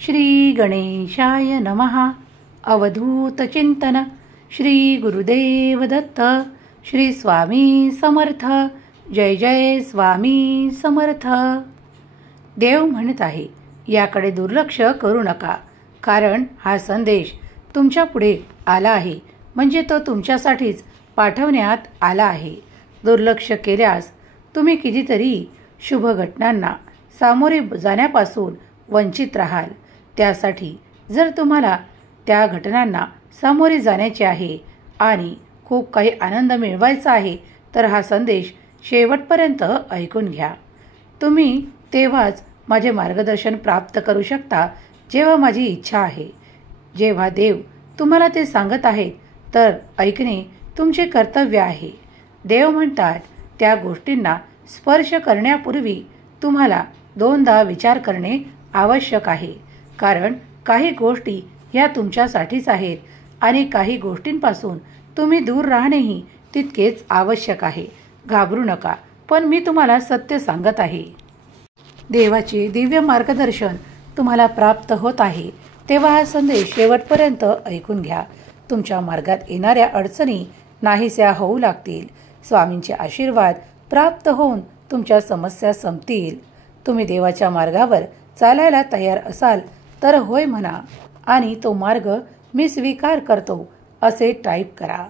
श्री गणेशाय नमः. अवधूत चिंतन. श्री गुरुदेव दत्त. श्री स्वामी समर्थ. जय जय स्वामी समर्थ. देव म्हणत आहे, याकडे दुर्लक्ष करू नका, कारण हा संदेश तुमच्या पुढे आला आहे, म्हणजे तो तुमच्यासाठीच पाठवण्यात आला आहे. दुर्लक्ष केल्यास तुम्ही कितीतरी शुभ घटनांना सामोरे जाण्यापासून वंचित राहाल. त्यासाठी जर तुम्हाला त्या घटनांना सामोरे जाण्याचे आहे आणि खूप काही आनंद मिळवायचा आहे, तर हा संदेश शेवटपर्यंत ऐकून घ्या. तुम्ही तेव्हाच माझे मार्गदर्शन प्राप्त करू शकता, जेव्हा माझी इच्छा आहे. जेव्हा देव तुम्हाला ते सांगत आहेत, तर ऐकणे तुमचे कर्तव्य आहे. देव म्हणतात, त्या गोष्टींना स्पर्श करण्यापूर्वी तुम्हाला दोनदा विचार करणे आवश्यक आहे, कारण काही गोष्टी या तुमच्यासाठीच आहेत आणि काही गोष्टींपासून तुम्ही दूर राहणेही तितकेच आवश्यक आहे. घाबरू नका, पण मी तुम्हाला सत्य सांगत आहे. देवाचे दिव्य मार्गदर्शन तुम्हाला प्राप्त होत आहे, तेव्हा हा संदेश शेवटपर्यंत ऐकून घ्या. तुमच्या मार्गात येणाऱ्या अडचणी नाहीशा होऊ लागतील. स्वामींचे आशीर्वाद प्राप्त होऊन तुमच्या समस्या संपतील. तुम्ही देवाच्या मार्गावर चालायला तयार असाल तर होय म्हणा आणि तो मार्ग मी स्वीकार करतो असे टाईप करा.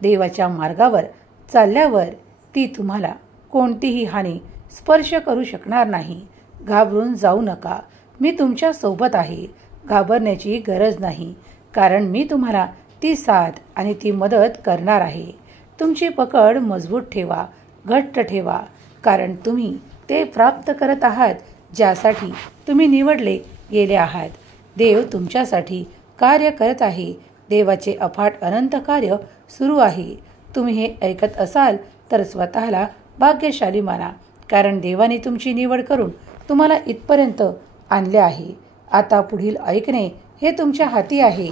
देवाच्या मार्गावर चालल्यावर ती तुम्हाला कोणतीही हानी स्पर्श करू शकणार नाही. घाबरून जाऊ नका, मी तुमच्या सोबत आहे. घाबरण्याची गरज नाही, कारण मी तुम्हाला ती साथ आणि ती मदत करणार आहे. तुमची पकड मजबूत ठेवा, घट्ट ठेवा, कारण तुम्ही ते प्राप्त करत आहात ज्यासाठी तुम्ही निवडले गेले आहात. देव तुमच्यासाठी कार्य करत आहे. देवाचे अफाट अनंत कार्य सुरू आहे. तुम्ही हे ऐकत असाल तर स्वतःला भाग्यशाली माना, कारण देवाने तुमची निवड करून तुम्हाला इथपर्यंत आणले आहे. आता पुढील ऐकणे हे तुमच्या हाती आहे.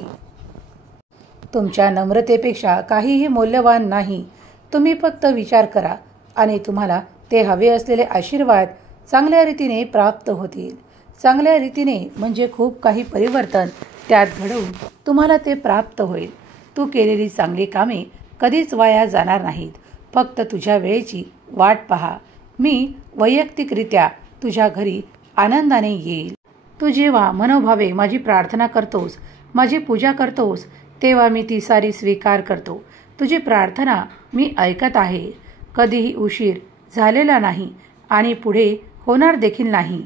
तुमच्या नम्रतेपेक्षा काहीही मौल्यवान नाही. तुम्ही फक्त विचार करा आणि तुम्हाला ते हवे असलेले आशीर्वाद चांगल्या रीतीने प्राप्त होतील. चांगल्या रीतीने म्हणजे खूप काही परिवर्तन त्यात घडवून तुम्हाला ते प्राप्त होईल. तू केलेली चांगली कामे कधीच वाया जाणार नाहीत. फक्त तुझ्या वेळेची वाट पहा. मी वैयक्तिकरित्या तुझ्या घरी आनंदाने येईल. तू जेव्हा मनोभावे माझी प्रार्थना करतोस, माझी पूजा करतोस, तेव्हा मी ती सारी स्वीकार करतो. तुझी प्रार्थना मी ऐकत आहे. कधीही उशीर झालेला नाही आणि पुढे होणार देखील नाही.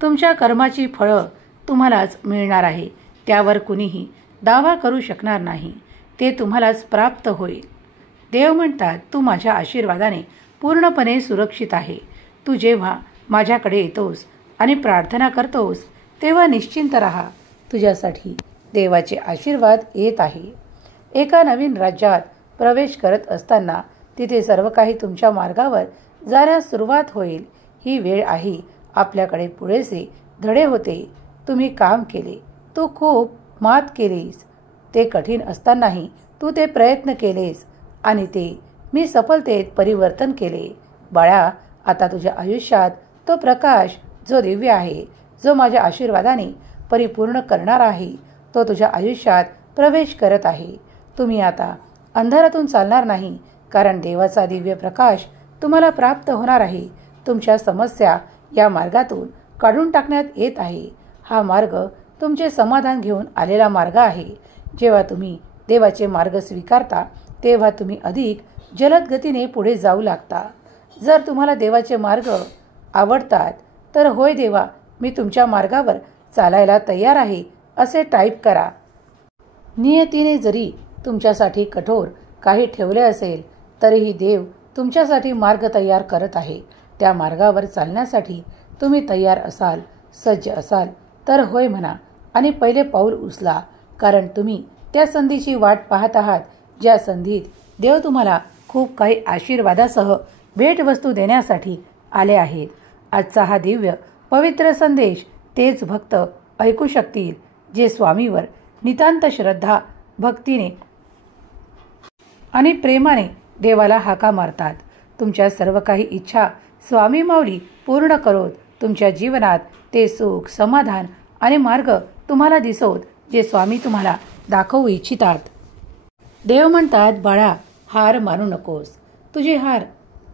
तुमच्या कर्माची फळं तुम्हालाच मिळणार आहे. त्यावर कुणीही दावा करू शकणार नाही. ते तुम्हालाच प्राप्त होईल. देव म्हणतात, तू माझ्या आशीर्वादाने पूर्णपणे सुरक्षित आहे. तू जेव्हा माझ्याकडे येतोस आणि प्रार्थना करतोस, तेव्हा निश्चिंत राहा. तुझ्यासाठी देवाचे आशीर्वाद येत आहे. एका नवीन राज्यात प्रवेश करत असताना तिथे सर्व काही तुमच्या मार्गावर जाण्यास सुरुवात होईल. ही वेळ आहे. आपल्याकडे पुरेसे धडे होते. तुम्ही काम केले. तू खूप मात केलीस. ते कठीण असतानाही तू ते प्रयत्न केलेस आणि ते मी सफलतेत परिवर्तन केले. बाळा, आता तुझ्या आयुष्यात तो प्रकाश जो दिव्य आहे, जो माझ्या आशीर्वादाने परिपूर्ण करणार आहे, तो तुझ्या आयुष्यात प्रवेश करत आहे. तुम्ही आता अंधारातून चालणार नाही, कारण देवाचा दिव्य प्रकाश तुम्हाला प्राप्त होणार आहे. तुमच्या समस्या या मार्गातून काढून टाकण्यात येत आहे. हा मार्ग तुमचे समाधान घेऊन आलेला मार्ग आहे. जेव्हा तुम्ही देवाचे मार्ग स्वीकारता, तेव्हा तुम्ही अधिक जलद गतीने पुढे जाऊ लागता. जर तुम्हाला देवाचे मार्ग आवडतात, तर होय देवा, मी तुमच्या मार्गावर चालायला तयार आहे असे टाईप करा. नियतीने जरी तुमच्यासाठी कठोर काही ठेवले असेल, तरीही देव तुमच्यासाठी मार्ग तयार करत आहे. त्या मार्गावर चालण्यासाठी तुम्ही तयार असाल, सज्ज असाल, तर होय म्हणा आणि पहिले पाऊल उचला, कारण तुम्ही त्या संधीची वाट पाहत आहात, ज्या संधीत देव तुम्हाला खूप काही आशीर्वादासह भेटवस्तू देण्यासाठी आले आहेत. आजचा हा दिव्य पवित्र संदेश तेच भक्त ऐकू शकतील, जे स्वामीवर नितांत श्रद्धा, भक्तीने आणि प्रेमाने देवाला हाका मारतात. तुमच्या सर्व काही इच्छा स्वामी माऊली पूर्ण करोत. तुमच्या जीवनात ते सुख, समाधान आणि मार्ग तुम्हाला दिसोत जे स्वामी तुम्हाला दाखवू इच्छितात. देव म्हणतात, बाळा, हार मानू नकोस. तुझी हार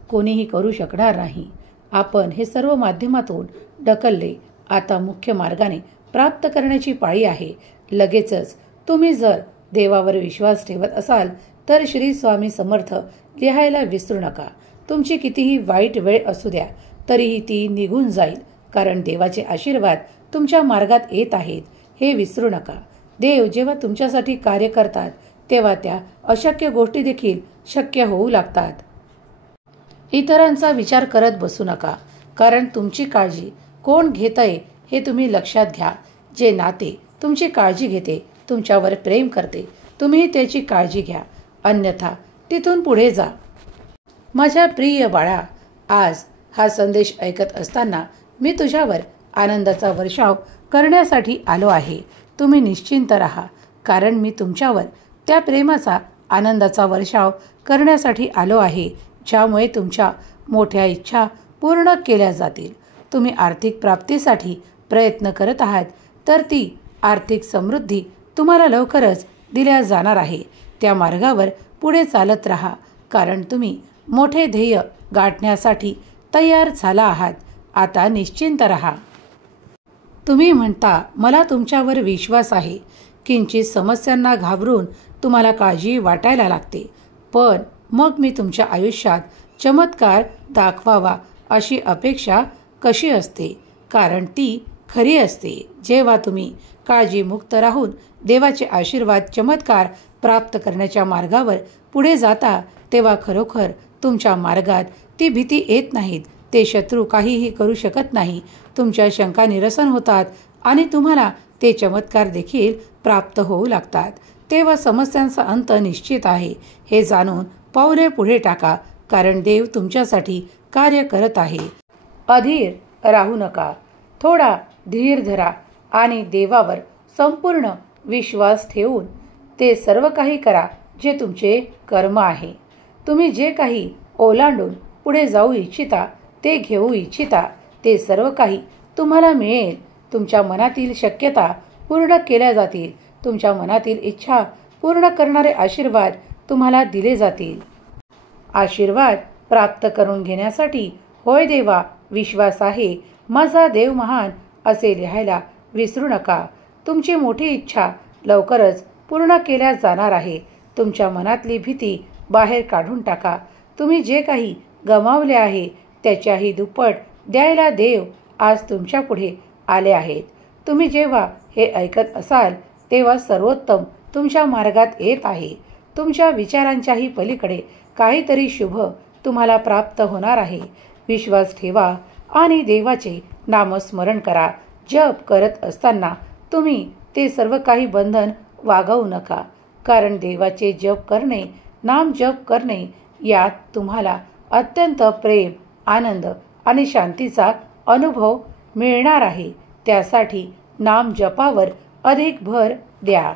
कोणीही करू शकणार नाही. आपण हे सर्व माध्यमातून ढकलले. आता मुख्य मार्गाने प्राप्त करण्याची पाळी आहे. लगेचच तुम्ही जर देवावर विश्वास ठेवत असाल तर श्री स्वामी समर्थ लिहायला विसरू नका. तुमची कितीही वाईट वेळ असू द्या तरीही ती निघून जाईल, कारण देवाचे आशीर्वाद तुमच्या मार्गात येत आहेत हे विसरू नका. देव जेव्हा तुमच्यासाठी कार्य करतात तेव्हा त्या अशक्य गोष्टी देखील शक्य होऊ लागतात. इतरांचा विचार करत बसू नका, कारण तुमची काळजी कोण घेतंय हे तुम्ही लक्षात घ्या. जे नाते तुमची काळजी घेते, तुमच्यावर प्रेम करते, तुम्ही त्याची काळजी घ्या, अन्यथा तिथून पुढे जा. माझ्या प्रिय बाळा, आज हा संदेश ऐकत असताना मी तुझ्यावर आनंदाचा वर्षाव करण्यासाठी आलो आहे. तुम्ही निश्चिंत राहा, कारण मी तुमच्यावर त्या प्रेमाचा आनंदाचा वर्षाव करण्यासाठी आलो आहे, ज्यामुळे तुमच्या मोठ्या इच्छा पूर्ण केल्या जातील. तुम्ही आर्थिक प्राप्तीसाठी प्रयत्न करत आहात तर ती आर्थिक समृद्धी तुम्हाला लवकरच दिल्या जाणार आहे. त्या मार्गावर पुढे चालत राहा, कारण तुम्ही मोठे ध्येय गाठण्यासाठी तयार झाला आहात. आता निश्चिंत राहा. तुम्ही म्हणता, मला तुमच्यावर विश्वास आहे. किंचित समस्यांना घाबरून तुम्हाला काळजी वाटायला लागते, पण मग मी तुमच्या आयुष्यात चमत्कार दाखवावा अशी अपेक्षा कशी असते, कारण ती खरी असते. जेव्हा तुम्ही काळजीमुक्त राहून देवाचे आशीर्वाद चमत्कार प्राप्त करण्याच्या मार्गावर पुढे जाता तेव्हा खरोखर तुमच्या मार्गात ती भीती येत नाहीत. ते शत्रू काहीही करू शकत नाही. तुमच्या शंका निरसन होतात आणि तुम्हाला ते चमत्कार देखील प्राप्त होऊ लागतात. तेव्हा समस्यांचा अंत निश्चित आहे हे जाणून पाऊले पुढे टाका, कारण देव तुमच्यासाठी कार्य करत आहे. अधीर राहू नका. थोडा धीर धरा आणि देवावर संपूर्ण विश्वास ठेवून ते सर्व काही करा जे तुमचे कर्म आहे. तुम्ही जे काही ओलांडून पुढे जाऊ इच्छिता, ते घेऊ इच्छिता, ते सर्व काही तुम्हाला मिळेल. तुमच्या मनातील शक्यता पूर्ण केल्या जातील. तुमच्या मनातील इच्छा पूर्ण करणारे आशीर्वाद तुम्हाला दिले जातील. आशीर्वाद प्राप्त करून घेण्यासाठी होय देवा विश्वास आहे, माझा देव महान असे लिहायला विसरू नका. तुमची मोठी इच्छा लवकरच पूर्ण केल्या जाणार आहे. तुमच्या मनातली भीती बाहेर काढून टाका. तुम्ही जे काही गमावले आहे त्याच्याही दुप्पट द्यायला देव आज तुमच्या पुढे आले आहेत. तुम्ही जेव्हा हे ऐकत असाल तेव्हा सर्वोत्तम तुमच्या मार्गात येत आहे. तुमच्या विचारांच्याही पलीकडे काहीतरी शुभ तुम्हाला प्राप्त होणार आहे. विश्वास ठेवा आणि देवाचे नामस्मरण करा. जप करत असताना तुम्ही ते सर्व काही बंधन वागवू नका, कारण देवाचे जप करणे, नाम जप करणे यात तुम्हाला अत्यंत प्रेम, आनंद आणि शांतीचा अनुभव मिळणार आहे. त्यासाठी नाम जपावर अधिक भर द्या.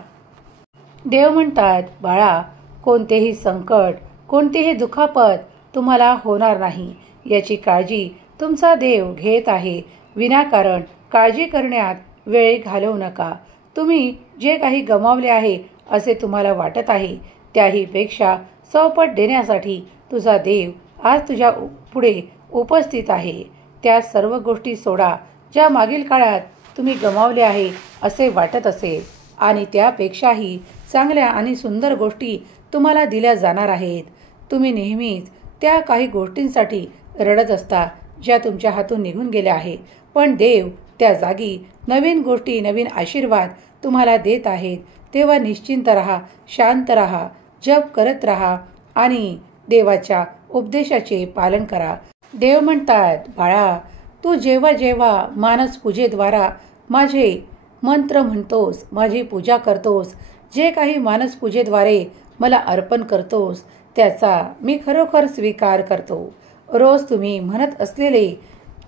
देव म्हणतात, बाळा, कोणतेही संकट, कोणतीही दुखापत तुम्हाला होणार नाही याची काळजी तुमचा देव घेत आहे. विनाकारण काळजी करण्यात वेळ घालवू नका. तुम्ही जे काही गमावले आहे असे तुम्हाला वाटत आहे त्याही पेक्षा सौपट देण्यासाठी तुझा देव आज तुझ्या पुढे उपस्थित आहे. त्या सर्व गोष्टी सोडा ज्या मागील काळात तुम्ही गमावले आहे असे वाटत असेल, आणि त्यापेक्षाही चांगल्या आणि सुंदर गोष्टी तुम्हाला दिल्या जाणार आहेत. तुम्ही नेहमीच त्या काही गोष्टींसाठी रडत असता ज्या तुमच्या हातून निघून गेल्या आहे, पण देव त्या जागी नवीन गोष्टी, नवीन आशीर्वाद तुम्हाला देत आहेत. तेव्हा निश्चिंत राहा, शांत राहा, जप करत राहा आणि देवाच्या उपदेशाचे पालन करा. देव म्हणतात, बाळा, तू जेव्हा जेव्हा मानस पूजेद्वारा माझे मंत्र म्हणतोस, माझी पूजा करतोस, जे काही मानस पूजेद्वारे मला अर्पण करतोस त्याचा मी खरोखर स्वीकार करतो. रोज तुम्ही म्हणत असलेले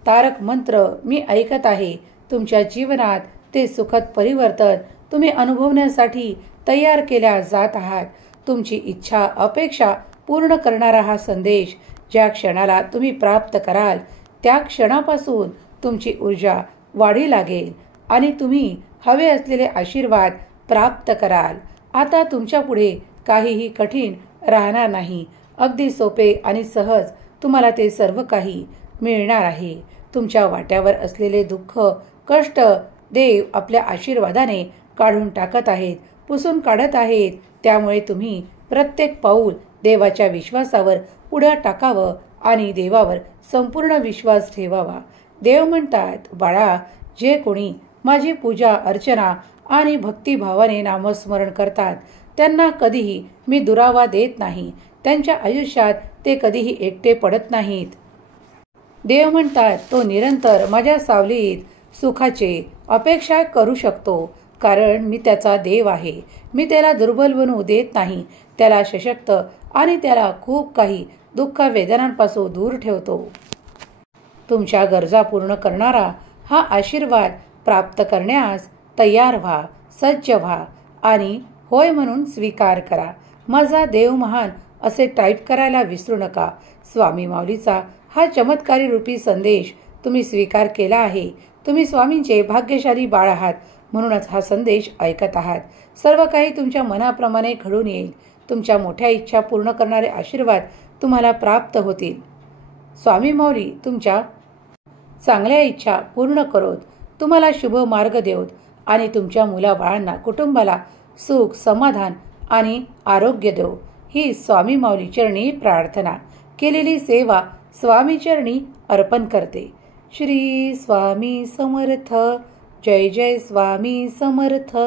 तारक मंत्र मी ऐकत आहे. तुमच्या जीवनात ते सुखद परिवर्तन तुम्ही अनुभवण्यासाठी तयार केल्या जात आहात. तुमची इच्छा, अपेक्षा पूर्ण करणारा हा संदेश ज्या क्षणाला तुम्ही प्राप्त कराल त्या क्षणापासून तुमची ऊर्जा वाढी लागेल आणि तुम्ही हवे असलेले आशीर्वाद प्राप्त कराल. आता तुमच्या पुढे काहीही कठीण राहणार नाही. अगदी सोपे आणि सहज तुम्हाला ते सर्व काही मिळणार आहे. तुमच्या वाट्यावर असलेले दुःख, कष्ट देव आपल्या आशीर्वादाने काढून टाकत आहेत, पुसून काढत आहेत. त्यामुळे तुम्ही प्रत्येक पाऊल देवाच्या विश्वासावर पुढे टाकावं आणि देवावर संपूर्ण विश्वास ठेवावा. देव म्हणतात, बाळा, जे कोणी माझी पूजा अर्चना आणि भक्तिभावाने नामस्मरण करतात त्यांना कधीही मी दुरावा देत नाही. त्यांच्या आयुष्यात ते कधीही एकटे पडत नाहीत. देव म्हणतात, तो निरंतर माझ्या सावलीत सुखाचे अपेक्षा करू शकतो, कारण मी त्याचा देव आहे. मी त्याला दुर्बल बनवू देत नाही. त्याला सशक्त आणि त्याला खूप काही दुःख वेदनांपासून दूर ठेवतो. तुमच्या गरजा पूर्ण करणारा हा आशीर्वाद प्राप्त करण्यास तयार व्हा, सज्ज व्हा आणि होय म्हणून स्वीकार करा. माझा देव महान असे टाईप करायला विसरू नका. स्वामी माऊलीचा हा चमत्कारी रूपी संदेश तुम्ही स्वीकार केला आहे. तुम्ही स्वामींचे भाग्यशाली बाळ आहात, म्हणूनच हा संदेश ऐकत आहात. सर्व काही तुमच्या मनाप्रमाणे घडून येईल. तुमच्या मोठ्या इच्छा पूर्ण करणारे आशीर्वाद तुम्हाला प्राप्त होतील. स्वामी माऊली तुमच्या चांगल्या इच्छा पूर्ण करोत, तुम्हाला शुभ मार्ग देवत आणि तुमच्या मुलाबाळांना, कुटुंबाला सुख, समाधान आणि आरोग्य देव. ही स्वामी माऊली चरणी प्रार्थना. केलेली सेवा स्वामी चरणी अर्पण करते. श्री स्वामी समर्थ. जय जय स्वामी समर्थ.